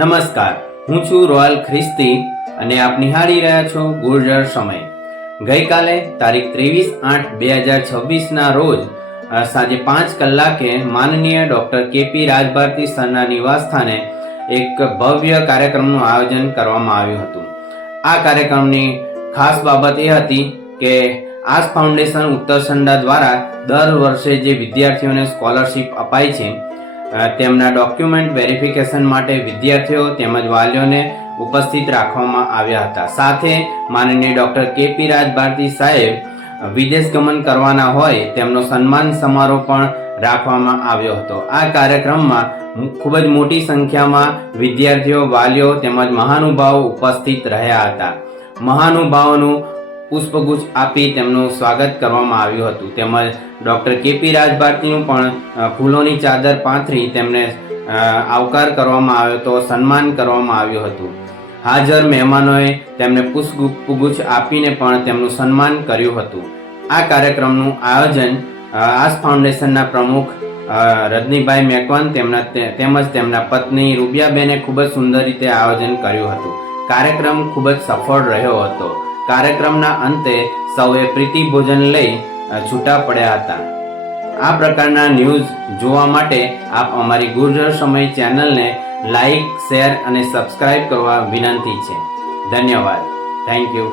નમસ્કાર, હું છું રોયલ ખ્રિસ્તી અને આપ નિહાળી રહ્યા છો ગુર્જર સમય. ગઈકાલે તારીખ 23/8/2026 રોજ સાંજે 5 કલાકે માનનીય ડૉક્ટર કેપી રાજભારતી સરના નિવાસસ્થાને એક ભવ્ય કાર્યક્રમનું આયોજન કરવામાં આવ્યું હતું. આ કાર્યક્રમની ખાસ બાબત એ હતી કે આસ ફાઉન્ડેશન ઉત્તરસંડા દ્વારા દર વર્ષે જે વિદ્યાર્થીઓને સ્કોલરશિપ અપાય છે તેમના ડોક્યુમેન્ટ વેરિફિકેશન માટે વિદ્યાર્થીઓ તેમજ વાલીઓને ઉપસ્થિત રાખવામાં આવ્યા હતા. સાથે માનનીય ડૉક્ટર કેપી રાજભારતી સાહેબ વિદેશ ગમન કરવાના હોય તેમનો સન્માન સમારોહ પણ રાખવામાં આવ્યો હતો. આ કાર્યક્રમમાં ખૂબ જ મોટી સંખ્યામાં વિદ્યાર્થીઓ, વાલીઓ તેમજ મહાનુભાવો ઉપસ્થિત રહ્યા હતા. મહાનુભાવોનું પુષ્પગુચ્છ આપી તેમનું સ્વાગત કરવામાં આવ્યું હતું. તેમજ ડૉક્ટર કેપી રાજભારતીનું પણ ફૂલોની ચાદર પાથરી તેમને આવકાર કરવામાં આવ્યો હતો, સન્માન કરવામાં આવ્યું હતું. હાજર મહેમાનોએ તેમને પુષ્પગુચ્છ આપીને પણ તેમનું સન્માન કર્યું હતું. આ કાર્યક્રમનું આયોજન આસ ફાઉન્ડેશનના પ્રમુખ રજનીભાઈ મેકવાન તેમજ તેમના પત્ની રૂબિયાબેને ખૂબ જ સુંદર રીતે આયોજન કર્યું હતું. કાર્યક્રમ ખૂબ જ સફળ રહ્યો હતો. કાર્યક્રમના અંતે સૌએ પ્રીતિ ભોજન લઈ છૂટા પડ્યા હતા. આ પ્રકારના ન્યૂઝ જોવા માટે આપ અમારી ગુર્જર સમય ચેનલને લાઈક, શેર અને સબસ્ક્રાઇબ કરવા વિનંતી છે. ધન્યવાદ. Thank you.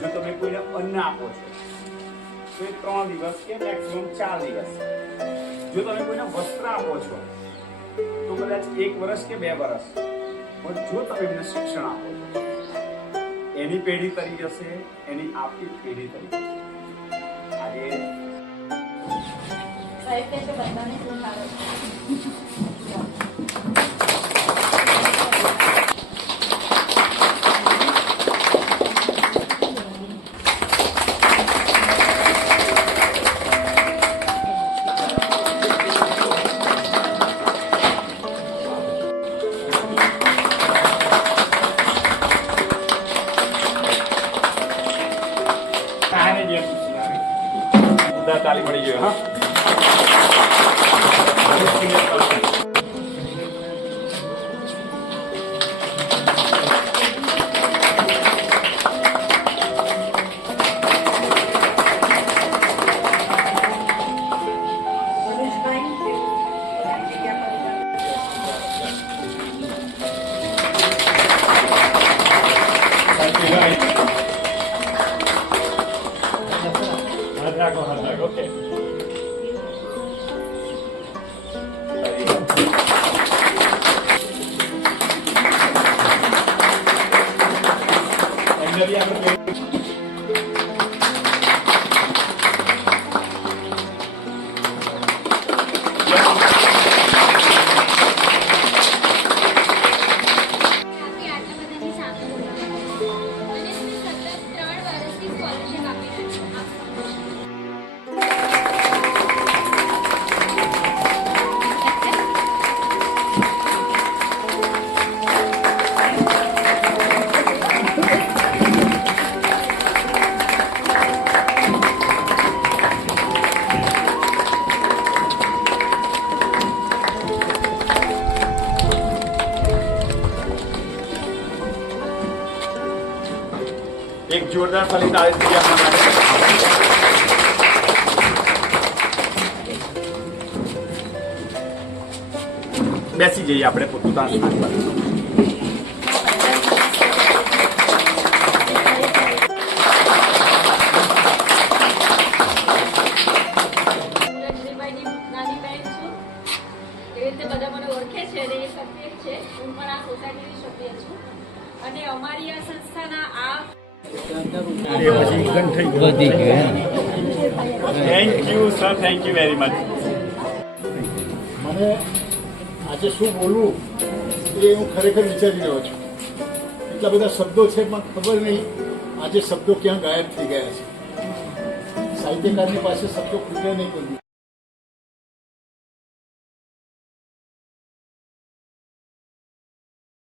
જો તમે કોઈને અન્ન આપો છો તો એ 3 દિવસ કે મેક્સિમમ 4 દિવસ. જો તમે કોઈને વસ્ત્ર આપો છો તો કદાચ 1 વર્ષ કે 2 વર્ષ. પણ જો તમે એમને શિક્ષણ આપો છો એની પેઢી તરી જશે, એની આપણી પેઢી તરી જશે. આજે સાહેબ કે બધાને શું સારું તાલી મળી ગયો. હા, okay. એક જોરદાર તાળી દીધી આપણા માટે. બેસી જઈએ આપણે પોતાના સ્થાન પર. બધા મને ઓળખે છે અને એ સત્ય છે. હું પણ આ સોસાયટીની સભ્ય છું અને અમારી આ સંસ્થાના આ thank you sir, thank you very much. મને આજે શું બોલવું એ હું ખરેખર વિચારી રહ્યો છું. એટલા બધા શબ્દો છે પણ ખબર નહીં આજે શબ્દો ક્યાં ગાયબ થઈ ગયા છે. સાહિત્યકારની પાસે શબ્દો ખૂટે નહીં કોઈ.